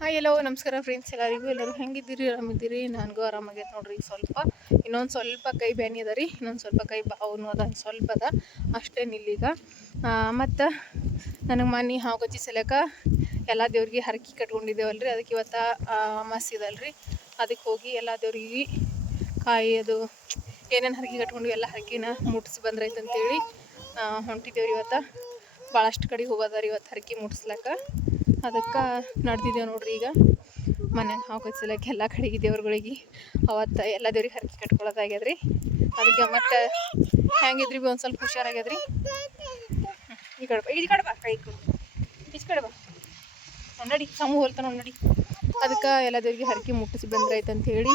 Hi ಎಲ್ಲೋ ನಮಸ್ಕಾರ friends, ಎಲ್ಲರೂ ಹೆಂಗಿದ್ದೀರಿ? ಆರಾಮಿದ್ದೀರಿ? ನನಗೂ ಆರಾಮಾಗೈತೆ ನೋಡ್ರಿ. ಇನ್ನೊಂದು ಸ್ವಲ್ಪ ಕೈ ಬ್ಯಾನಿ ಅದ ರೀ, ಇನ್ನೊಂದು ಸ್ವಲ್ಪ ಕೈ ಬಾವು ಅದ, ಸ್ವಲ್ಪ ಅದ ಅಷ್ಟೇನಿಲ್ಲೀಗ. ಮತ್ತು ನನಗೆ ಮನೆ ಹಾವುಗಚ್ಚಿ ಸಲಕ ಎಲ್ಲ ದೇವ್ರಿಗೆ ಹರಕೆ ಕಟ್ಕೊಂಡಿದ್ದೇವಲ್ರಿ, ಅದಕ್ಕೆ ಇವತ್ತು ಅಮಾವಾಸ್ಯೆ ಅದಕ್ಕೆ ಹೋಗಿ ಎಲ್ಲ ದೇವ್ರಿಗೆ ಕಾಯಿ ಅದು ಏನೇನು ಹರಕೆ ಕಟ್ಕೊಂಡು ಎಲ್ಲ ಹರಕೆನ ಮುಟ್ಟಿಸಿ ಬಂದ್ರೈತೆ ಅಂತೇಳಿ ಹೊಂಟಿದ್ದೇವ್ರಿ. ಇವತ್ತು ಭಾಳಷ್ಟು ಕಡೆ ಹೋಗೋದಾರಿ ಇವತ್ತು ಹರಕೆ ಮುಟ್ಟಿಸ್ಲಕ್ಕ. ಅದಕ್ಕೆ ನಡೆದಿದ್ದೇವೆ ನೋಡ್ರಿ. ಈಗ ಮನೆಗೆ ಹಾವು ಕಚ್ಚಲಕ್ಕೆ ಎಲ್ಲ ಕಡೆಗೆ ದೇವ್ರುಗಳಿಗೆ ಅವತ್ತು ಎಲ್ಲ ದೇವ್ರಿಗೆ ಹರಕೆ ಕಟ್ಕೊಳ್ಳೋದಾಗ್ಯದ್ರಿ. ಅದಕ್ಕೆ ಮತ್ತೆ ಹೆಂಗಿದ್ರಿ ಒಂದು ಸ್ವಲ್ಪ ಹುಷಾರಾಗ್ಯದ್ರಿ. ಈ ಕಡೆ ಬಾ ಕೈ ಈಚ ಕಡೆ ಬಾ ನಡಿ, ಸಮೂಹ ಹೋಲ್ತಾನ ನಡಿ. ಅದಕ್ಕೆ ಎಲ್ಲ ದೇವ್ರಿಗೆ ಹರಕೆ ಮುಟ್ಟಿಸಿ ಬಂದ್ರೈತೆ ಅಂತ ಹೇಳಿ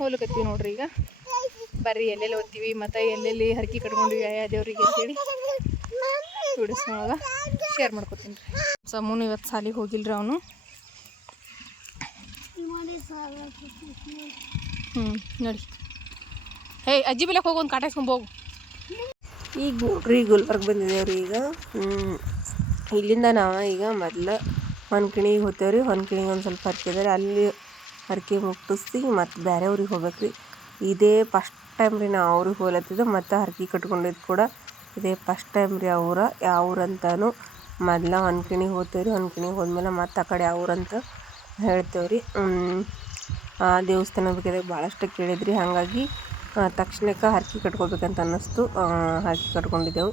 ಹೋಗ್ಲಕತ್ತೀವಿ ನೋಡ್ರಿ. ಈಗ ಬರ್ರಿ ಎಲ್ಲೆಲ್ಲಿ ಓದ್ತೀವಿ ಮತ್ತು ಎಲ್ಲೆಲ್ಲಿ ಹರಕೆ ಕಟ್ಕೊಂಡಿವಿ ಯಾವ ದೇವ್ರಿಗೆ ಅಂತೇಳಿ ವಿಡಿಯೋಸ್ನೊಳಗೆ ಶೇರ್ ಮಾಡ್ಕೊತೀನಿ ರೀ. ಸಮೂನು ಇವತ್ತು ಸಾಲಿಗೆ ಹೋಗಿಲ್ರಿ ಅವನು. ನೋಡಿ, ಹೇ ಅಜ್ಜಿ ಬಿಲಕ್ಕೆ ಹೋಗಿ ಒಂದು ಕಾಟ ಇಸ್ಕೊಂಡು ಹೋಗು. ಈಗ ನೋಡ್ರಿ ಗುಲ್ಬರ್ಗ ಬಂದಿದ್ದೇವ್ರಿ. ಈಗ ಇಲ್ಲಿಂದ ನಾವು ಈಗ ಮೊದಲು ಹೊನ್ಕಿಣಿಗೆ ಹೋಗ್ತೇವ್ರಿ. ಹೊನ್ಕಿಣಿಗೆ ಒಂದು ಸ್ವಲ್ಪ ಹರಕೆ ಇದಾರೆ, ಅಲ್ಲಿ ಹರಕೆ ಮುಟ್ಟಿಸಿ ಮತ್ತು ಬೇರೆ ಊರಿಗೆ ಹೋಗ್ಬೇಕ್ರಿ. ಇದೇ ಫಸ್ಟ್ ಟೈಮ್ ರೀ ನಾವು ಅವ್ರಿಗೆ ಹೋಗ್ಲತ್ತಿದ್ದು, ಮತ್ತು ಹರಕೆ ಕಟ್ಕೊಂಡಿದ್ದು ಕೂಡ ಇದೇ ಫಸ್ಟ್ ಟೈಮ್ ರೀ. ಯಾವ ಊರಂತನೂ ಮೊದಲ ಹೊನ್ಕಿಣಿಗೆ ಹೋಗ್ತೇವ್ರಿ. ಹೊನ್ಕಿಣಿಗೆ ಹೋದ್ಮೇಲೆ ಮತ್ತು ಆ ಕಡೆ ಯಾವ ಊರಂತ ಹೇಳ್ತೇವ್ರಿ. ಆ ದೇವಸ್ಥಾನ ಬಗ್ಗೆ ಭಾಳಷ್ಟು ಕೇಳಿದ್ರಿ, ಹಾಗಾಗಿ ತಕ್ಷಣಕ್ಕೆ ಹರಕೆ ಕಟ್ಕೋಬೇಕಂತ ಅನ್ನಿಸ್ತು, ಹರಕೆ ಕಟ್ಕೊಂಡಿದ್ದೆವು.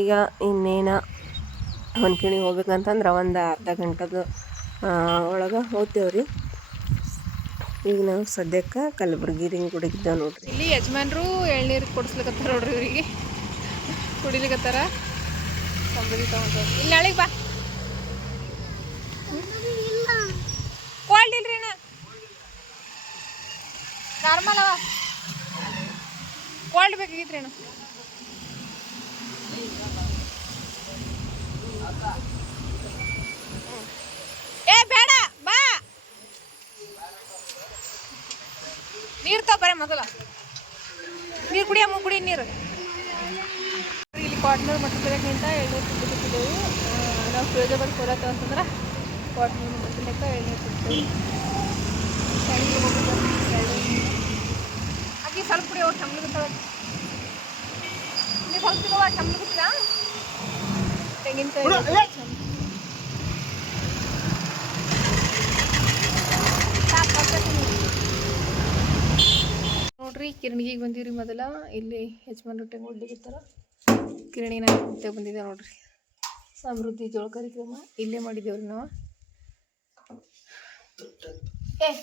ಈಗ ಇನ್ನೇನು ಹೊನ್ಕಿಣಿಗೆ ಹೋಗ್ಬೇಕಂತಂದ್ರೆ ಒಂದು ಅರ್ಧ ಗಂಟೆದ ಒಳಗೆ ಹೋಗ್ತೇವ್ರಿ. ಈಗ ನಾವು ಸದ್ಯಕ್ಕೆ ಕಲಬುರ್ಗಿ ರಿಂಗ್ ಗುಡಿಗಿದ್ದೇವೆ ನೋಡ್ರಿ. ಇಲ್ಲಿ ಯಜಮಾನ್ರು ಎಳ್ನೀರು ಕೊಡಿಸ್ಲಿಕತ್ತಾರ ನೋಡ್ರಿ, ಇವರಿಗೆ ಕುಡಿಲಿಕತ್ತಾರ. ಸಂಬಂಧಿ ತಗೊಂಡು ಇಲ್ಲಿ ನಾಳೆಗೆ ಬಾ. ಕೋಲ್ಡ್ ಇಲ್ರಿ ಅಣ್ಣ, ನಾರ್ಮಲ್ ಅವ. ಕೋಲ್ಡ್ ಬೇಕಾಗಿದ್ರಿ ಅಣ್ಣ. ಏ ಬೇಡ ಬಾ, ನೀರು ತಗೋಬಾರೆ ಮೊದಲ. ನೀರು ಕುಡಿ ನೀರು. ಇಲ್ಲಿ ಕಾಟ್ನೂರು ಮಠದಕ್ಕಿಂತ ಎಳ್ನೀರು ಕುಡಿತಿದ್ದೆವು ನಾವು. ಫಿರೋಜಾಬಾದ್ ಹೋಲತ್ತ ಅಂತಂದ್ರೆ ಕಾಟ್ನೂರು ಮಠದಕ್ಕ ಎಳ್ನೀರು ಕುಡಿತೇವೆ. ಅಕ್ಕಿ ಸ್ವಲ್ಪ ಕುಡಿ, ಅವ್ರು ಚಮ್ಲಿಗುತ್ತಾವ. ನೀವು ಸ್ವಲ್ಪ ತಿನ್ನುವ ಚಮ್ಲಿಗುತ್ತಾ ತೆಂಗಿನಕಾಯಿ ನೋಡ್ರಿ. ಕಿರಣಿಗೆ ಬಂದೀವ್ರಿ. ಮೊದಲ ಇಲ್ಲಿ ಯಜಮಾನ್ ರೊಟ್ಟೆ ಹೊಡ್ಲಿಕತ್ತಾರ. ಕಿರಣಿನ ಮುತ್ತೆ ಬಂದಿದೆ ನೋಡ್ರಿ. ಸಮೃದ್ಧಿ ಜೋಳ ಕಾರ್ಯಕ್ರಮ ಇಲ್ಲೇ ಮಾಡಿದ್ದೇವ್ರಿ ನಾವು.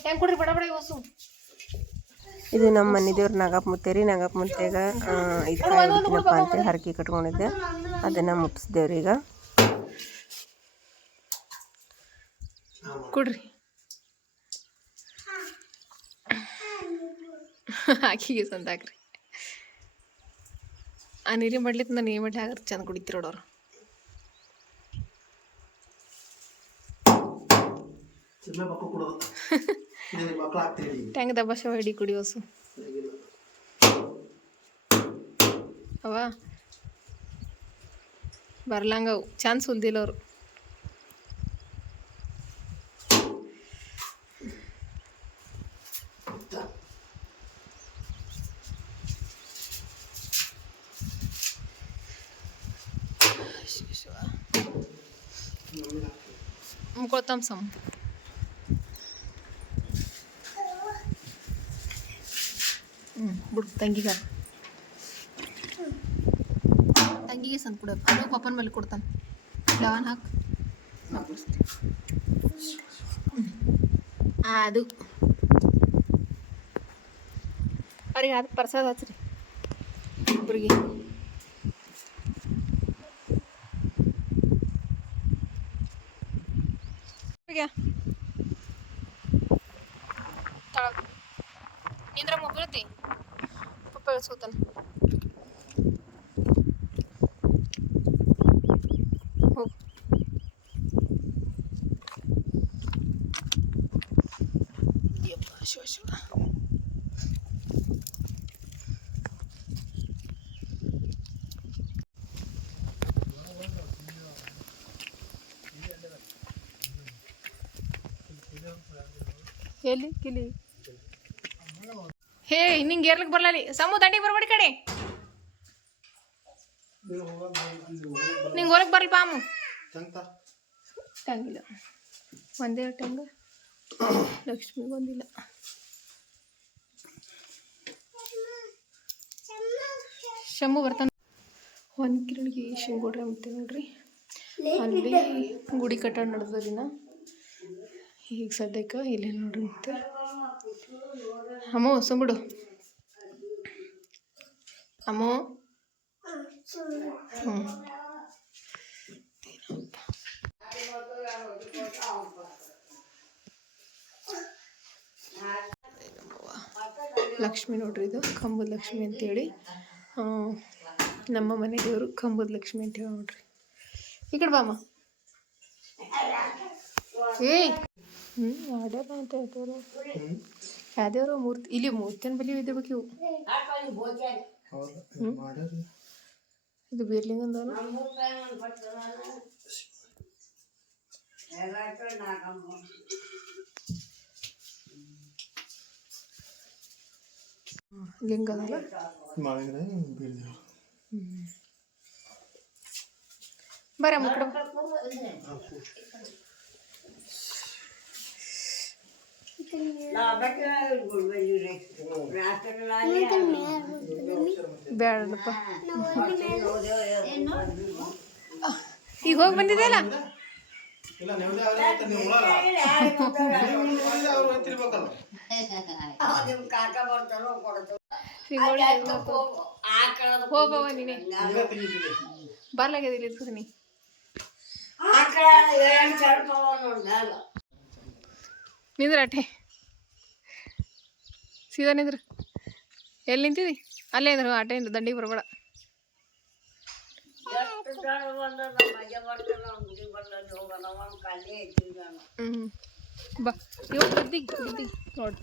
ಹೆಂಗೆ ಕೊಡ್ರಿ ಬಡ ಬಡ ಹೊಸು. ಇದು ನಮ್ಮ ಮನೆ ದೇವ್ರು ನಾಗಪ್ಪ ಮುತ್ತೆ ರೀ. ನಾಗಪ್ಪ ಮುತ್ತೆಗ 5 ಕಾಯಿ ಹೊಡಿತೀನಪ್ಪ ಅಂತೇಳಿ ಹರಕೆ ಕಟ್ಕೊಂಡಿದ್ದೆ, ಅದನ್ನು ಮುಟ್ಟಿಸ್ದೇವ್ರಿ. ಈಗ ಕೊಡ್ರಿ ಆಕಿಗೆ ಸಂತ ಹಾಕ್ರಿ. ಆ ನೀರಿನ ಬಡ್ಲಿತ್ತು ನಾನು ಏನ್ ಬಡ್ಲಿ ಹಾಕ್ರಿ ಚಂದ ಕುಡಿತಿರೋಡವ್ರು. ಟ್ಯಾಂಕ್ ದಬ್ಬಾಶ ಹಿಡಿ ಕುಡಿ ಹೊಸು ಅವ ಬರ್ಲಂಗವು ಚಂದ ಸುಲ್ದಿಲ್ಲ ಅವರು. ಮುಕೊಳ್ತಾಮ ಸಮ್ ಬಿಡು. ತಂಗಿಗೆ ಸಂತ ಕೊಡ, ಅದು ಪಪ್ಪನ ಮೇಲೆ ಕೊಡ್ತಾನೆ. ಲವನ್ ಹಾಕು ಅದು ಅವ್ರಿಗೆ ಅದು ಪ್ರಸಾದ ಹಚ್ರಿ ಇಬ್ಬರಿಗೆ. ನಿಂದ್ರ ಮುಗಿಲ್ತಿ ಪಪ್ಪ ಇಳಿಸ್ಕೊತಾನೆ. ಹೋಗು ಶಿವ ಶಿವ. ಎಲ್ಲಿ ಕಿಲಿ ಹೇ ನಿಂಗೆ ಏರ್ಲಿಕ್ಕೆ ಬರಲಿ ಸಮು ದಂಡಿಗೆ ಬರ್ಬೇಡಿ ಕಡೆ ನಿಂಗೆ ಹೊರಗೆ ಬರಲ್ಲ ಪಾಮು ಟಂಗಿಲ್ಲ ಒಂದೇ ಟಂಗ ಲಕ್ಷ್ಮಿ ಬಂದಿಲ್ಲ ಶಂಭು ಬರ್ತಾನೆ ಒಂದು ಕಿರಣಿಗೆ ಶಿಂಗೋಡ್ರೆ ಮತ್ತೆ ನೋಡ್ರಿ ಅಲ್ಲಿ ಗುಡಿ ಕಟ್ಟಡ ನಡೆದ ದಿನ ಈಗ ಸದ್ಯಕ್ಕೆ ಇಲ್ಲೇ ನೋಡ್ರಿ ಮತ್ತೆ ಅಮ್ಮೋ ಸುಂಬಿಡು ಅಮ್ಮೋ ಹ್ಞೂ ಲಕ್ಷ್ಮಿ ನೋಡ್ರಿ ಇದು ಕಂಬದ ಲಕ್ಷ್ಮಿ ಅಂತೇಳಿ ನಮ್ಮ ಮನೆ ದೇವರು ಕಂಬದ ಲಕ್ಷ್ಮಿ ಅಂತೇಳಿ ನೋಡ್ರಿ ಈ ಕಡೆ ಬಾಮ್ಮ ಏಯ್ ಯಾವ್ಯಾವ ಅಂತ ಹೇಳ್ತವ್ರು ಯಾವ್ದೇವ್ರು ಮೂರ್ತಿ ಇಲ್ಲಿ ಮೂರ್ತಿನ ಬಲಿ ಇದ್ದಿರ್ಬೇಕು ಇವು ಇದು ಬೀರ್ಲಿಂಗಂದವನು ಲಿಂಗ ಅದಲ್ಲ ಬರ ಮುಕ್ಕಡ ಬೇಡಪ್ಪ ಈಗ ಹೋಗಿ ಬಂದಿದೆಯಲ್ಲ ಹೋಗವ ನೀನೆ ಬರ್ಲಾಗ್ಯದಿಲ್ಲ ಇರ್ತೀನಿ ನಿಂದ್ರಟ್ಟೆ ಸೀದಾ ನಿಂದ್ರು ಎಲ್ಲಿ ನಿಂತಿದಿ ಅಲ್ಲೇ ಇದ್ರು ಆಟೆ ದಂಡಿಗೆ ಬರಬೇಡ ಬಾ ಇವ್ ಬಿದ್ದಿ ನೋಡು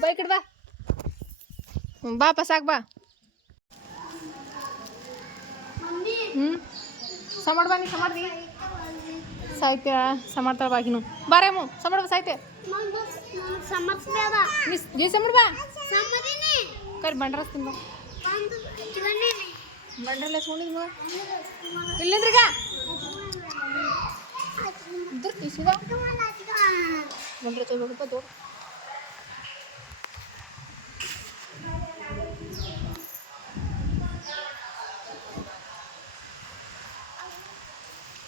ಬಾ ಈ ಕಡೆ ಬಾ ಬಾಪ ಸಾಕು ಬಾ ಸಮಾಡ್ ಬಾ ನೀ ಸಮಾಡ್ದಿ ಸಾಹಿತ್ಯ ಸಮಾಡ್ತಾಳ ಬಾಗಿನು ಬಾರೇಮು ಸಮಾಡ್ ಬಾ ಸಾಹಿತ್ಯ ಜೀ ಸಮಾಡ್ ಬಾ ಕರಿ ಬಂಡ್ರಸ್ತೀನಿ ಬಾ ಬಂಡ್ರಲ್ಲ ಸುಣಿದ್ ಬಾ ಇಲ್ಲಿಂದ್ರಿಗ ಇದ್ರ ತೀಸಿದ ಬಂಡ್ರೆ ತಗೋಬೇಕಪ್ಪ ದೊಡ್ಡ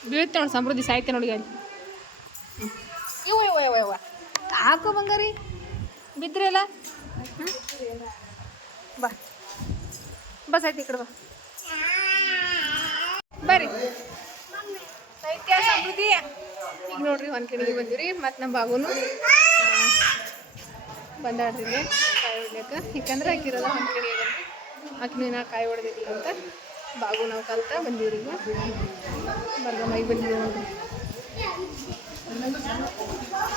ಬೀಳ್ತೆ ನೋಡಿ ಸಮೃದ್ಧಿ ಸಾಹಿತ್ಯ ನೋಡಿ ಅಲ್ಲಿ ಇವ ಇವ ಇವ ಇವ ಹಾಕೋ ಬಂಗಾರಿ ಬಿದ್ರಿ ಅಲ್ಲ ಬಾ ಬಸ್ ಆಯ್ತು ಈ ಕಡೆ ಬಾ ಬರ್ರಿ ಸಾಹಿತ್ಯ ಸಮೃದ್ಧಿ ಈಗ ನೋಡ್ರಿ ಒಂದು ಕಿಡಿಗೆ ಬಂದಿವ್ರಿ ಮತ್ತು ನಮ್ಮ ಬಾಬುನು ಬಂದಾಡ್ರಿ ಕಾಯಿ ಹೊಡ್ಲಿಕ್ಕೆ ಯಾಕಂದ್ರೆ ಹಾಕಿರೋದ ಒಂದು ಕಿಡಿಗೆ ಬಂದ್ರಿ ಆಕಿನ ನಾ ಕಾಯಿ ಹೊಡೆದಿಲ್ಲ ಅಂತ ಬಾಬು ನಾವು ಕಲ್ತಾ ಬಂದೀವ್ರಿ ಈಗ ಬರ್ಗ ಮೈ ಬಂದಿದ್ದೀವಿ ನೋಡ್ರಿ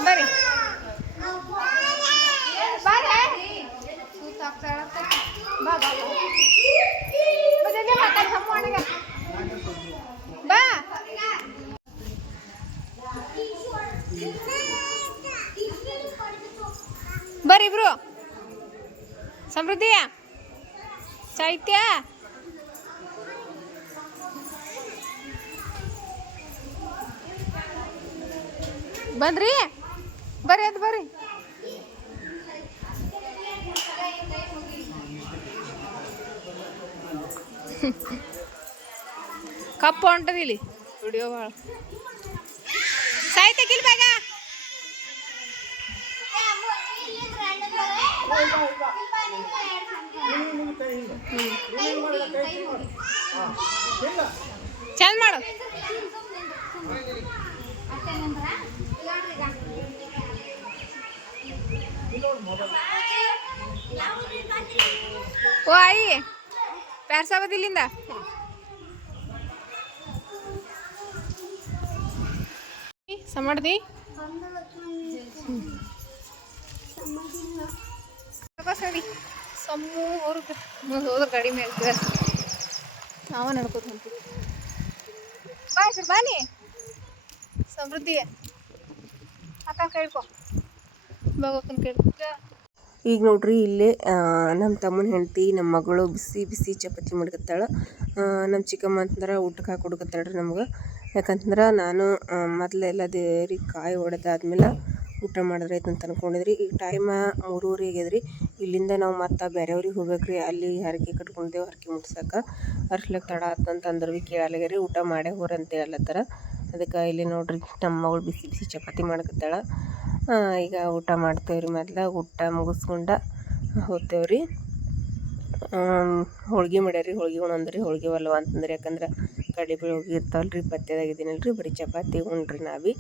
ಬರ್ರಿ ಬಾ ಬಾ ಬಾ ಬರ್ರಿ ಇಬ್ರು ಸಮೃದ್ಧಿ ಸಾಹಿತ್ಯ ಬಂದ್ರಿ ಬರ್ರಿ ಅದು ಬರ್ರಿ ಕಪ್ಪು ಹೊಂಟದ ಇಲ್ಲಿ ವಿಡಿಯೋ ಭಾಳ ಸಾಹಿತ್ಯ ಕಿಲ್ ಬೇಗ ಚಂದ ಮಾಡು ಓ ಆಯಿ ಪ್ಯಾರ್ಸಾಬದಿಲ್ಲಿಂದ ಸಮಡ್ದಿ ಸರಿ ಸಮ್ಮು ಅವ್ರು ಹೋದ್ರೆ ಗಾಡಿ ಮೇಲೆ ನಾವು ನಡ್ಕೋತ ಹೊಂತೀವಿ ಬಾ ಸರ್ ಬಾನಿ ಸಮೃದ್ಧಿ ಅಕ್ಕ ಕೇಳ್ಕೊ ಬಾಗಕ್ಕನ ಕೇಳ್ಕೊ. ಈಗ ನೋಡ್ರಿ ಇಲ್ಲೇ ನಮ್ಮ ತಮ್ಮನ ಹೆಂಡತಿ ನಮ್ಮ ಮಗಳು ಬಿಸಿ ಬಿಸಿ ಚಪಾತಿ ಮಾಡ್ಕತ್ತಾಳ. ನಮ್ಮ ಚಿಕ್ಕಮ್ಮ ಅಂತಂದ್ರೆ ಊಟಕ್ಕೆ ಹಾಕಿ ಕೊಡ್ಕತ್ತಾಳ್ರಿ ನಮ್ಗೆ. ಯಾಕಂತಂದ್ರೆ ನಾನು ಮೊದಲೆಲ್ಲ ದೇವ್ರಿಗೆ ಕಾಯಿ ಹೊಡೆದಾದ್ಮೇಲೆ ಊಟ ಮಾಡಿದ್ರೆ ಆಯ್ತು ಅಂತ ಅಂದ್ಕೊಂಡಿದ್ರಿ. ಈಗ ಟೈಮ 3:30 ಆಗ್ಯದ್ರಿ. ಇಲ್ಲಿಂದ ನಾವು ಮತ್ತೆ ಬೇರೆಯವ್ರಿಗೆ ಹೋಗ್ಬೇಕ್ರಿ. ಅಲ್ಲಿ ಹರಕೆ ಕಟ್ಕೊಂಡಿದ್ದೇವೆ, ಹರಕೆ ಮುಟ್ಸಕ್ಕೆ ಅರ್ಸ್ಲಕ್ಕೆ ತಡ ಆತಂತ ಅಂದ್ರೆ ಭೀ ಕೇಳಲ್ಲಾಗ್ಯಾರಿ. ಊಟ ಮಾಡೇ ಹೋರಿ ಅಂತ ಹೇಳತ್ತಾರ. ಅದಕ್ಕೆ ಇಲ್ಲಿ ನೋಡ್ರಿ ನಮ್ಮ ಮಗಳು ಬಿಸಿ ಬಿಸಿ ಚಪಾತಿ ಮಾಡ್ಕತ್ತಾಳ. ಈಗ ಊಟ ಮಾಡ್ತೇವ್ರಿ. ಮೊದಲು ಊಟ ಮುಗಿಸ್ಕೊಂಡು ಹೋಗ್ತೇವ್ರಿ. ಹೋಳ್ಗೆ ಮಾಡ್ಯಾರಿ. ಹೋಳ್ಗೆ ಉಣಂದ್ರಿ. ಹೋಳ್ಗೆ ಒಲ್ವ ಅಂತಂದ್ರೆ ಯಾಕಂದ್ರೆ ಕಡ್ಲೆಬೇಳೆ ಹೋಗಿ ಇರ್ತಾವಲ್ರಿ. ಪಥ್ಯದಾಗಿದ್ದೀನಲ್ರಿ, ಬರೀ ಚಪಾತಿ ಉಣ್ರಿ ನಾವಿ.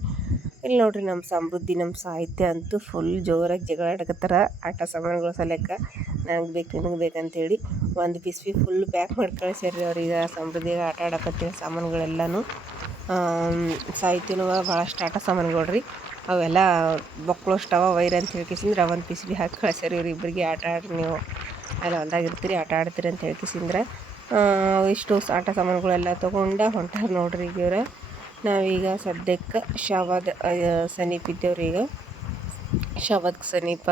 ಇಲ್ಲಿ ನೋಡ್ರಿ ನಮ್ಮ ಸಮೃದ್ಧಿ, ನಮ್ಮ ಸಾಹಿತ್ಯ ಅಂತೂ ಫುಲ್ ಜೋರಾಗಿ ಜಗಳ ಆಡಕತ್ತಾರ ಆಟ ಸಾಮಾನುಗಳ ಸಲಕ್ಕ. ನನಗೆ ಬೇಕು ನಿನಗೆ ಬೇಕಂತೇಳಿ ಒಂದು ಪೀಸ್ ಭೀ ಫುಲ್ ಪ್ಯಾಕ್ ಮಾಡಿ ಕಳಿಸ್ಯಾರ್ರಿ ಅವ್ರಿಗೆ. ಸಮೃದ್ಧಿಗೆ ಆಟ ಆಡಕತ್ತೀವಿ ಸಾಮಾನುಗಳೆಲ್ಲನೂ. ಸಾಹಿತ್ಯನೂ ಭಾಳಷ್ಟು ಆಟ ಸಾಮಾನುಗಳ್ರಿ. ಅವೆಲ್ಲ ಬೊಕ್ಕಳು ಅಷ್ಟವ ವೈರ್ ಅಂತ ಹೇಳ್ಕಿಸಿಂದ್ರೆ ಒಂದು ಪೀಸ್ ಭೀ ಹಾಕಿ ಕಳ್ಸ್ಯಾರ. ಇವ್ರಿಬ್ಬರಿಗೆ ಆಟ ಆಡ್ರಿ, ನೀವು ಎಲ್ಲ ಹೊಲ್ದಾಗ ಇರ್ತೀರಿ, ಆಟ ಆಡ್ತೀರಿ ಅಂತ ಹೇಳ್ಕಿಸಿಂದ್ರೆ ಇಷ್ಟು ಆಟ ಸಾಮಾನುಗಳೆಲ್ಲ ತೊಗೊಂಡು ಹೊಂಟಾರ ನೋಡ್ರಿ ಈಗ ಇವ್ರು. ನಾವೀಗ ಸದ್ಯಕ್ಕೆ ಶಾವಾದ ಸಮೀಪ ಇದ್ದೇವ್ರಿ. ಈಗ ಶಾವಾದ ಸಮೀಪ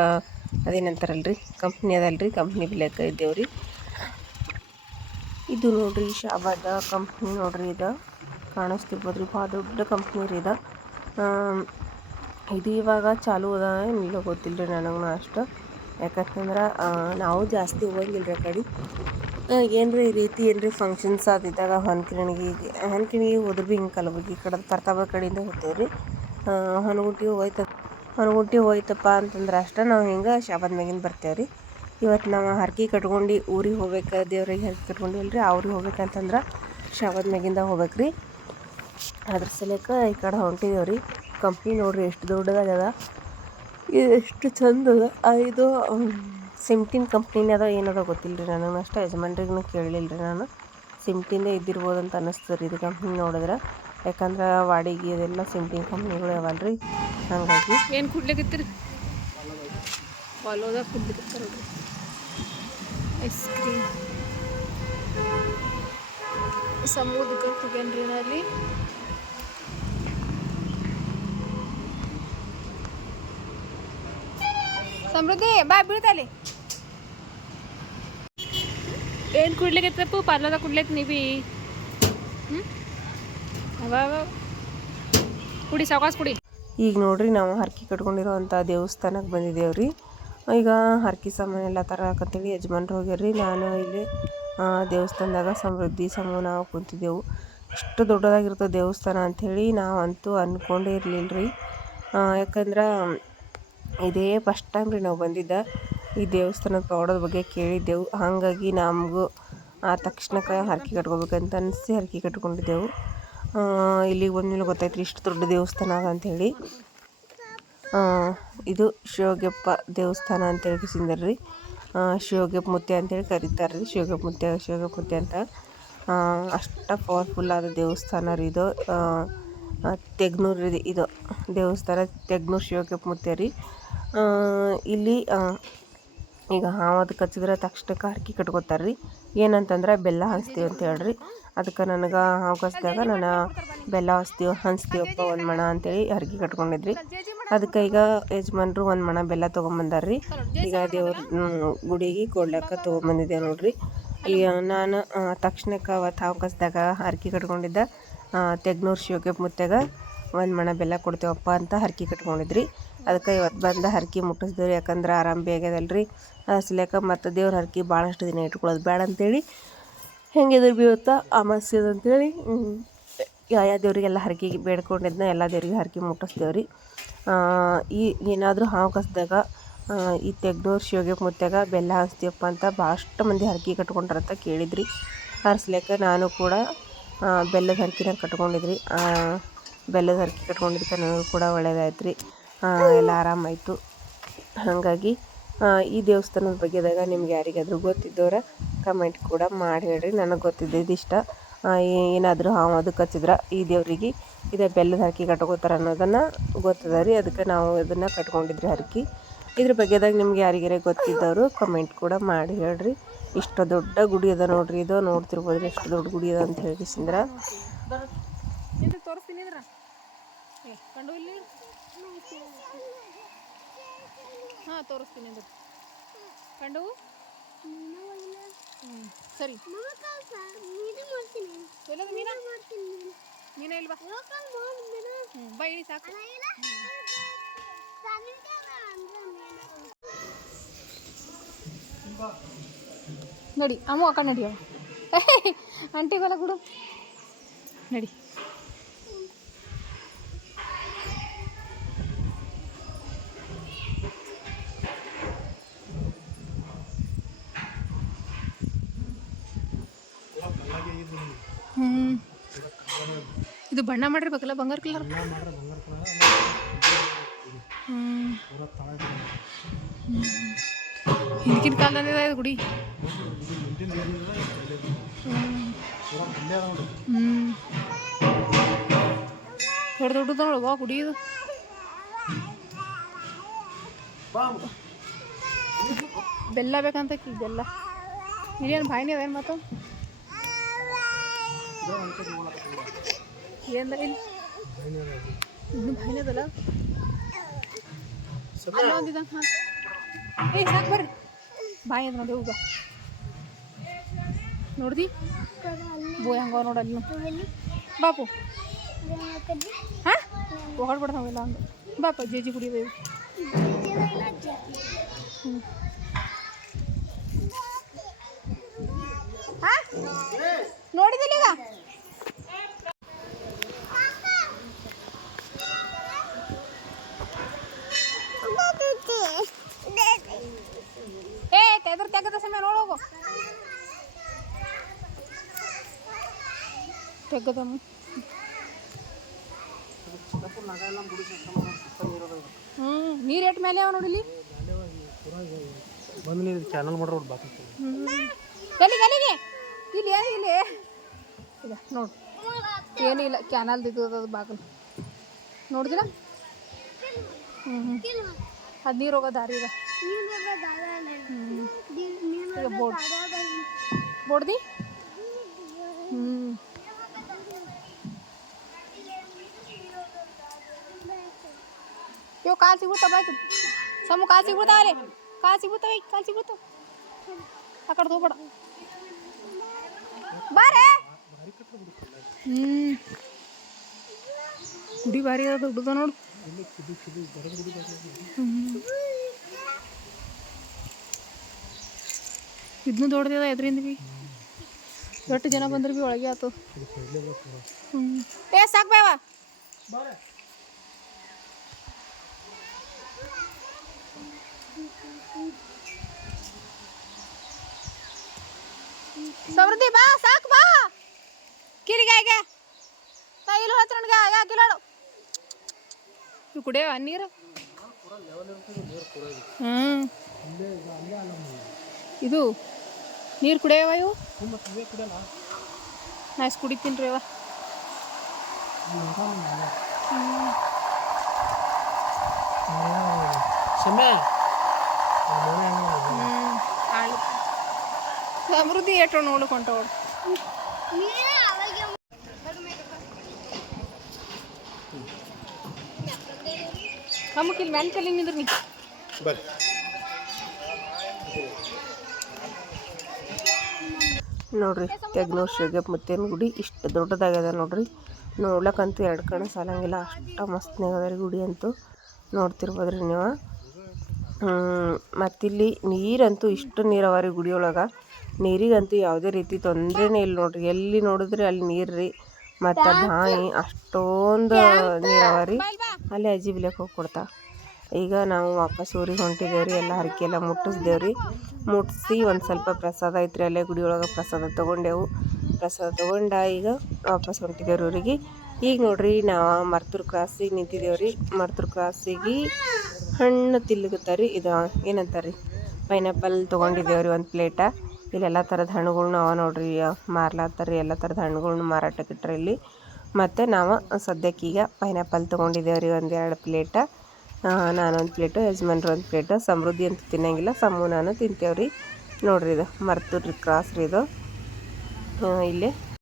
ಅದೇನಂತಾರಲ್ರಿ ಕಂಪ್ನಿ ಅದಲ್ರಿ, ಕಂಪ್ನಿ ಬಿಲಕ್ಕ ಇದ್ದೇವ್ರಿ. ಇದು ನೋಡ್ರಿ ಶಾವಾದ ಕಂಪ್ನಿ ನೋಡ್ರಿ. ಇದು ಕಾಣಿಸ್ತಿರ್ಬೋದ್ರಿ, ಭಾಳ ದೊಡ್ಡ ಕಂಪ್ನಿ ರೀ ಇದು. ಇದು ಇವಾಗ ಚಾಲು ಅದ ಇಲ್ಲ ಗೊತ್ತಿಲ್ಲ ರೀ ನನಗೂ ಅಷ್ಟು. ಯಾಕಂತಂದ್ರೆ ನಾವು ಜಾಸ್ತಿ ಹೋಗಂಗಿಲ್ಲ ರೀ ಆ ಕಡೆ. ಏನರ ಈ ರೀತಿ ಏನರ ಫಂಕ್ಷನ್ಸ್ ಆದಿದ್ದಾಗ ಹೊನ್ಕಿಣಿಗೆ ಹೋದ್ರೆ ಭೀ ಹಿಂಗೆ ಕಲಬುರ್ಗಿ ಕಡೆ ಪ್ರತಾಪ ಕಡೆಯಿಂದ ಹೋಗ್ತೇವೆ ರೀ. ಹೊನಗುಂಟಿ ಹೋಯ್ತಪ್ಪ ಅಂತಂದ್ರೆ ಅಷ್ಟೇ ನಾವು ಹಿಂಗೆ ಶಾಬಾದ್ ಮ್ಯಾಗಿಂದ ಬರ್ತೇವೆ ರೀ. ಇವತ್ತು ನಾವು ಹರ್ಕೆ ಕಟ್ಕೊಂಡು ಊರಿಗೆ ಹೋಗ್ಬೇಕು, ದೇವ್ರಿಗೆ ಹರ್ಕೆ ಕಟ್ಕೊಂಡಿಲ್ಲ ರೀ. ಅವ್ರಿಗೆ ಹೋಗ್ಬೇಕಂತಂದ್ರೆ ಶಾಬಾದ್ ಮ್ಯಾಗಿಂದ ಹೋಗ್ಬೇಕು ರೀ. ಅದ್ರ ಸಲಕ್ಕೆ ಈ ಕಡೆ ಹೊಂಟಿದ್ದೇವೆ ರೀ. ಕಂಪ್ನಿ ನೋಡ್ರಿ ಎಷ್ಟು ದೊಡ್ಡದಾಗದ, ಇದು ಎಷ್ಟು ಚಂದ ಅದ. ಇದು ಸಿಮ್ಟಿನ ಕಂಪ್ನಿನೇ ಅದ ಏನದ ಗೊತ್ತಿಲ್ಲ ರೀ ನನಗೆ ಅಷ್ಟು. ಯಜಮಾನ್ರಿಗೂ ಕೇಳಲಿಲ್ಲ ರೀ ನಾನು. ಸಿಮ್ಟಿಂದೇ ಇದ್ದಿರ್ಬೋದು ಅಂತ ಅನ್ನಿಸ್ತದೆ ರೀ ಇದು ಕಂಪ್ನಿ ನೋಡಿದ್ರೆ. ಯಾಕಂದ್ರೆ ವಾಡಿಗೆ ಅದೆಲ್ಲ ಸಿಮ್ಟಿನ ಕಂಪ್ನಿಗಳು ಯಾವಲ್ರಿ, ಹಾಗಾಗಿ. ಏನು ಕುಡ್ಲಿಕತ್ತೀರಿ? ಫಾಲೋದಾಗ ಕುಡ್ಲಿಕತ್ತಾರ ನೋಡ್ರಿ ಐಸ್ ಕ್ರೀಮ್. ಸಮುದ್ರಕ್ಕೆ ಹೋಗ್ಯಾನ್ರಿ ಅಲ್ಲಿ. ಸಮೃದ್ಧಿ ಬಾ ಬೀಳ್ತಲ್ಲಿ. ಏನು ಕುಡ್ಲಿಕತ್ತಪ್ಪು? ಪಾರ್ಲರ್ದಾಗ ಕುಡ್ಲೈತಿ ನೀ ಬಿ. ಕುಡಿ ಸಾವಕಾಶ ಕುಡಿ. ಈಗ ನೋಡ್ರಿ ನಾವು ಹರ್ಕೆ ಕಟ್ಕೊಂಡಿರೋವಂಥ ದೇವಸ್ಥಾನಕ್ಕೆ ಬಂದಿದ್ದೇವ್ರಿ. ಈಗ ಹರ್ಕೆ ಸಾಮಾನೆಲ್ಲ ತರಕತ್ತೇಳಿ ಯಜಮಾನ್ರು ಹೋಗ್ಯಾರ್ರಿ. ನಾನು ಇಲ್ಲಿ ದೇವಸ್ಥಾನದಾಗ ಸಮೃದ್ಧಿ ಸಮೂಹ ನಾವು ಕುಂತಿದ್ದೆವು. ಇಷ್ಟು ದೊಡ್ಡದಾಗಿರ್ತದೆ ದೇವಸ್ಥಾನ ಅಂಥೇಳಿ ನಾವಂತೂ ಅಂದ್ಕೊಂಡೇ ಇರಲಿಲ್ಲ ರೀ. ಯಾಕಂದ್ರೆ ಇದೇ ಫಸ್ಟ್ ಟೈಮ್ ರೀ ನಾವು ಬಂದಿದ್ದ. ಈ ದೇವಸ್ಥಾನದ ಪವಾಡದ ಬಗ್ಗೆ ಕೇಳಿದ್ದೆವು. ಹಾಗಾಗಿ ನಮಗೂ ಆ ತಕ್ಷಣಕ್ಕೆ ಹರ್ಕೆ ಕಟ್ಕೋಬೇಕಂತ ಅನಿಸಿ ಹರ್ಕೆ ಕಟ್ಕೊಂಡಿದ್ದೆವು. ಇಲ್ಲಿಗೆ ಬಂದ್ಮೇಲೆ ಗೊತ್ತಾಯ್ತು ರೀ ಇಷ್ಟು ದೊಡ್ಡ ದೇವಸ್ಥಾನ ಅದ ಅಂಥೇಳಿ. ಇದು ಶಿವಗೆಪ್ಪ ದೇವಸ್ಥಾನ ಅಂತೇಳಿ ಕಿಸಿಂದರ್ರಿ. ಶಿವಗೆಪ್ಪ ಮುತ್ಯ ಅಂತೇಳಿ ಕರೀತಾರೆ ರೀ. ಶಿವಗೆಪ್ಪ ಮುತ್ಯ ಅಂತ. ಅಷ್ಟು ಪವರ್ಫುಲ್ ಆದ ದೇವಸ್ಥಾನ ರೀ ಇದು. ತೆಗ್ನೂರು ರೀ ಇದು ದೇವಸ್ಥಾನ. ತೆಗ್ನೂರು ಶಿವಗೆಪ್ಪ ಮುತ್ಯ ರೀ. ಇಲ್ಲಿ ಈಗ ಹಾವದು ಕಚ್ಚಿದ್ರೆ ತಕ್ಷಣಕ್ಕೆ ಹರ್ಕೆ ಕಟ್ಕೋತಾರೆ ರೀ. ಏನಂತಂದ್ರೆ ಬೆಲ್ಲ ಹಂಚ್ತೀವಿ ಅಂತ ಹೇಳ್ರಿ. ಅದಕ್ಕೆ ನನಗೆ ಹಾವು ಕಚ್ಚಿದಾಗ ನಾನು ಬೆಲ್ಲ ಹಂಚ್ತೀವಪ್ಪ ಒಂದು ಮಣ ಅಂತೇಳಿ ಹರ್ಕೆ ಕಟ್ಕೊಂಡಿದ್ರಿ. ಅದಕ್ಕೆ ಈಗ ಯಜಮಾನ್ರು ಒಂದು ಮಣ ಬೆಲ್ಲ ತೊಗೊಂಬಂದಾರ್ರಿ. ಈಗ ದೇವ್ರ ಗುಡಿಗೆ ಕೊಡ್ಲಕ್ಕ ತೊಗೊಂಬಂದಿದ್ದೆ ನೋಡ್ರಿ. ಈಗ ನಾನು ತಕ್ಷಣಕ್ಕೆ ಅವತ್ತು ಹಾವು ಕಚ್ಚಿದಾಗ ಹರ್ಕೆ ಕಟ್ಕೊಂಡಿದ್ದ ತೆಗ್ನೂರು ಶಿವಗೆಪ್ಪ ಮುತ್ಯಾಗ ಒಂದು ಮಣ ಬೆಲ್ಲ ಕೊಡ್ತೇವಪ್ಪ ಅಂತ ಹರ್ಕೆ ಕಟ್ಕೊಂಡಿದ್ರಿ. ಅದಕ್ಕೆ ಇವತ್ತು ಬಂದು ಹರ್ಕೆ ಮುಟ್ಟಿಸ್ದೇವ್ರಿ. ಯಾಕಂದ್ರೆ ಆರಾಮ ಬೇಗದಲ್ರಿ. ಅಸಲೇಕ ಮತ್ತು ದೇವ್ರ ಹರ್ಕೆ ಭಾಳಷ್ಟು ದಿನ ಇಟ್ಕೊಳ್ಳೋದು ಬೇಡ ಅಂತೇಳಿ ಹೆಂಗಿದ್ರು ಭೀ ಇವತ್ತು ಅಮಾಸ್ಯೆ ಅಂತೇಳಿ ಯಾವ ದೇವರಿಗೆಲ್ಲ ಹರ್ಕೆಗೆ ಬೇಡ್ಕೊಂಡಿದ್ನ ಎಲ್ಲ ದೇವ್ರಿಗೆ ಹರ್ಕೆ ಮುಟ್ಟಿಸ್ದೇವ್ರಿ. ಈ ಏನಾದರೂ ಹಾವು ಕಚ್ಚಿದಾಗ ಈ ತೆಗ್ನೂರು ಶಿವಗೆಪ್ಪ ಮುತ್ಯಾಗ ಬೆಲ್ಲ ಹಂಚ್ತೀವಪ್ಪ ಅಂತ ಭಾಳಷ್ಟು ಮಂದಿ ಹರ್ಕೆ ಕಟ್ಕೊಂಡ್ರಂತ ಕೇಳಿದ್ರಿ. ಅರ್ಸ್ಲೇಕ ನಾನು ಕೂಡ ಬೆಲ್ಲದ ಹರ್ಕೆನ ಕಟ್ಕೊಂಡಿದ್ರಿ. ಬೆಲ್ಲದ ಹರ್ಕೆ ಕಟ್ಕೊಂಡಿದ್ದಕ್ಕೆ ನನಗೂ ಕೂಡ ಒಳ್ಳೇದಾಯ್ತು ರೀ. ಎಲ್ಲ ಆರಾಮಾಯಿತು. ಹಾಗಾಗಿ ಈ ದೇವಸ್ಥಾನದ ಬಗ್ಗೆದಾಗ ನಿಮ್ಗೆ ಯಾರಿಗಾದರೂ ಗೊತ್ತಿದ್ದವ್ರ ಕಮೆಂಟ್ ಕೂಡ ಮಾಡಿ ಹೇಳ್ರಿ. ನನಗೆ ಗೊತ್ತಿದ್ದಿದ್ದು ಇಷ್ಟ. ಏನಾದರೂ ಹಾವು ಅದು ಕಚ್ಚಿದ್ರೆ ಈ ದೇವರಿಗೆ ಇದೇ ಬೆಲ್ಲದ ಹರ್ಕೆ ಕಟ್ಕೋತಾರೆ ಅನ್ನೋದನ್ನು ಗೊತ್ತದ ರೀ. ಅದಕ್ಕೆ ನಾವು ಇದನ್ನು ಕಟ್ಕೊಂಡಿದ್ರಿ ಹರ್ಕೆ. ಇದ್ರ ಬಗ್ಗೆದಾಗ ನಿಮ್ಗೆ ಯಾರಿಗಾರ ಗೊತ್ತಿದ್ದವರು ಕಮೆಂಟ್ ಕೂಡ ಮಾಡಿ ಹೇಳ್ರಿ. ಇಷ್ಟು ದೊಡ್ಡ ಗುಡಿ ಅದ ನೋಡ್ರಿ. ಇದು ನೋಡ್ತಿರ್ಬೋದ್ರಿ ಎಷ್ಟು ದೊಡ್ಡ ಗುಡಿ ಅದ ಅಂತ ಹೇಳಿಸಿಂದ್ರೆ. ತೋರಿಸ್ತೀನಿ ಹಾಂ ತೋರಿಸ್ತೀನಿ ಅಂದ್ರೆ ಕಂಡವು ಸರಿ ಎಲ್ಲದು ಮೀನ ಇಲ್ವಾ ಬಾ ಇಳಿ ಸಾಕು ನಡಿ ಅಮ್ಮ ಆ ಕಡೆ ನಡಿ ಅವ ಅಂಟಿಗೆಲ್ಲ ಬಿಡು ನಡಿ ಇದು ಬಣ್ಣ ಮಾಡಿರ್ಬೇಕಲ್ಲ ಬಂಗಾರ ಕಲರ್ ಹಿಂದಿನ ಕಾಲದಲ್ಲಿ ಇದು ಗುಡಿ ದೊಡ್ಡ ದೊಡ್ಡದ ನೋಡುವ ಗುಡಿ ಇದು ಬೆಲ್ಲ ಬೇಕಂತ ಬೆಲ್ಲ ಇದೇನು ಬಾಯಿನಿ ಅದೇನು ಮತ್ತು ಏನು ಇಲ್ಲಿ ಇನ್ನೂ ಬಾಯಿನಿ ಅದಲ್ಲ ಅಲ್ಲ ಒಂದಿದ ಏ ಸಾಕು ಬರ್ರಿ ಬಾಯಿ ಅದ ನೋಡಿ ಹೋಗ ನೋಡ್ದಿ ಬೋಯ್ ಹಂಗ ನೋಡಲ್ಲಿ ಬಾಪು ಹಾಂ ಹೊಗಡ್ಬಿಡ ನಾವೆಲ್ಲ ಹಂಗೆ ಬಾಪ ಜೇಜಿ ಕುಡಿಯೋದು ಹ್ಞೂ ಹಾಂ ನೋಡಿದಿಲ್ಲ ಈಗ ಏ ತೆಗದ ಸಮಯ ನೋಡೋಗು ತೆಗದಮ್ಮ ನೀರು ಎಟ್ ಮೇಲೆ ಅವ ನೋಡಿಲಿ ಚಾನಲ್ ಮಾಡ್ರ ಎಲ್ಲಿಗೆ ಇಲ್ಲಿ ಏನಿಲ್ಲ ಇಲ್ಲ ನೋಡು ಏನಿಲ್ಲ ಕ್ಯಾನಲ್ದು ಇದು ಅದು ಬಾಗಿಲು ನೋಡಿದಿರ ಅದು ನೀರು ಹೋಗೋ ದಾರಿ ಇದೆ ಈಗ ಬೋಡ್ದಿ ಇವು ಕಾಲು ಸಿಗ್ಬಿಡ್ತಾವ ಬಾಯ್ತು ಸಮ ಕಾಲು ಸಿಗ್ಬಿಡ್ತಾವಲ್ಲಿ ಕಾಲು ಸಿಗ್ಬಿಡ್ತಾವ ಆ ಕಡೆ ಹೋಗ್ಬೇಡ ಬಾರೇ ಗುಡಿ ಭಾರಿ ಅದ ದೊಡ್ಡದ ನೋಡು ಇದನ್ನು ದೊಡ್ಡದ ಎದ್ರಿಂದ ಬಿ ಎಷ್ಟು ಜನ ಬಂದ್ರೆ ಬಿ ಒಳಗೆ ಆತು ಏ ಸಾಕು ಬೇವ ಸಮೃದ್ಧಿ ಬಾ ಸಾಕು ಬಾ ಕಿರಿಗಾಯಿಗೆ ಇಲ್ಲ ಹತ್ರಣ್ಗೆ ಹಾಕಿಲಾಡು ಇವು ಕುಡಿಯವ ನೀರು ಇದು ನೀರು ಕುಡಿಯವ ಇವು ನಾ ಇಷ್ಟು ಕುಡಿತೀನಿ ರೀ ಅವ ಸಮೃದ್ಧಿ ಏಟೋ ನೋಡ್ಕೊಂಡವಳು ನಮಗಿಲ್ಲಿ ಮ್ಯಾನ್ ಕಲ್ಲಿ ನಿಂದ್ರಿ ನೀ ನೋಡ್ರಿ ತೆಗ್ನೂರು ಶ್ರೀಗಪ್ಪ ಮುತ್ತೇನ ಗುಡಿ ಇಷ್ಟು ದೊಡ್ಡದಾಗ್ಯದ ನೋಡ್ರಿ ನೋಡ್ಲಕ್ಕಂತೂ ಎರಡು ಕಣ್ಣು ಸಾಲಂಗಿಲ್ಲ ಅಷ್ಟು ಮಸ್ತ್ನಾಗದ ರೀ ಗುಡಿ ಅಂತೂ ನೋಡ್ತಿರ್ಬೋದ್ರಿ ನೀವು ಮತ್ತಿಲ್ಲಿ ನೀರಂತೂ ಇಷ್ಟು ನೀರವ ರೀ ಗುಡಿಯೊಳಗೆ ನೀರಿಗಂತೂ ಯಾವುದೇ ರೀತಿ ತೊಂದರೆನೇ ಇಲ್ಲ ನೋಡ್ರಿ ಎಲ್ಲಿ ನೋಡಿದ್ರಿ ಅಲ್ಲಿ ನೀರು ರೀ ಮತ್ತು ಬಾಯಿ ಅಷ್ಟೊಂದು ನೀರವ ರೀ ಅಲ್ಲಿ ಅಜ್ಜಿ ಬಿಲೆಕ್ಕೆ ಹೋಗಿ ಕೊಡ್ತಾ ಈಗ ನಾವು ವಾಪಸ್ ಊರಿಗೆ ಹೊಂಟಿದ್ದೇವೆ ರೀ ಎಲ್ಲ ಹರಕೆ ಎಲ್ಲ ಮುಟ್ಟಿಸ್ದೇವೆ ರೀ ಮುಟ್ಟಿಸಿ ಒಂದು ಸ್ವಲ್ಪ ಪ್ರಸಾದ ಐತ್ರಿ ಅಲ್ಲೇ ಗುಡಿಯೊಳಗೆ ಪ್ರಸಾದ ತೊಗೊಂಡೆವು ಪ್ರಸಾದ ತೊಗೊಂಡ ಈಗ ವಾಪಸ್ ಹೊಂಟಿದ್ದೇವೆ ಊರಿಗೆ ಈಗ ನೋಡ್ರಿ ನಾವು ಮರ್ತೂರು ಕ್ರಾಸಿಗೆ ನಿಂತಿದ್ದೇವೆ ರೀ ಮರ್ತೂರು ಕ್ರಾಸಿಗೆ ಹಣ್ಣು ತಿನ್ಲಿಕತ್ತಾರೆ ಇದು ಏನಂತಾರೆ ರೀ ಪೈನಾಪಲ್ ತೊಗೊಂಡಿದ್ದೇವೆ ರೀ ಒಂದು ಪ್ಲೇಟ ಇಲ್ಲೆಲ್ಲ ಥರದ ಹಣ್ಣುಗಳ್ನು ಅವ ನೋಡ್ರಿ ಮಾರ್ಲಾತ್ತಾರೆ ರೀ ಎಲ್ಲ ಥರದ ಹಣ್ಣುಗಳ್ನು ಮಾರಾಟಕ್ಕೆ ಇಟ್ಟರೆ ಇಲ್ಲಿ ಮತ್ತು ನಾವು ಸದ್ಯಕ್ಕೀಗ ಪೈನಾಪಲ್ ತೊಗೊಂಡಿದ್ದೇವೆ ರೀ ಒಂದೆರಡು ಪ್ಲೇಟ ನಾನೊಂದು ಪ್ಲೇಟು ಯಜಮಾನ್ರು ಒಂದು ಪ್ಲೇಟು ಸಮೃದ್ಧಿ ಅಂತ ತಿನ್ನಂಗಿಲ್ಲ ಸಮೂ ನಾನು ತಿಂತೇವೆ ರೀ ನೋಡ್ರಿ ಇದು ಮರ್ತೂರು ಕ್ರಾಸ್ ರೀ ಇದು ಇಲ್ಲೇ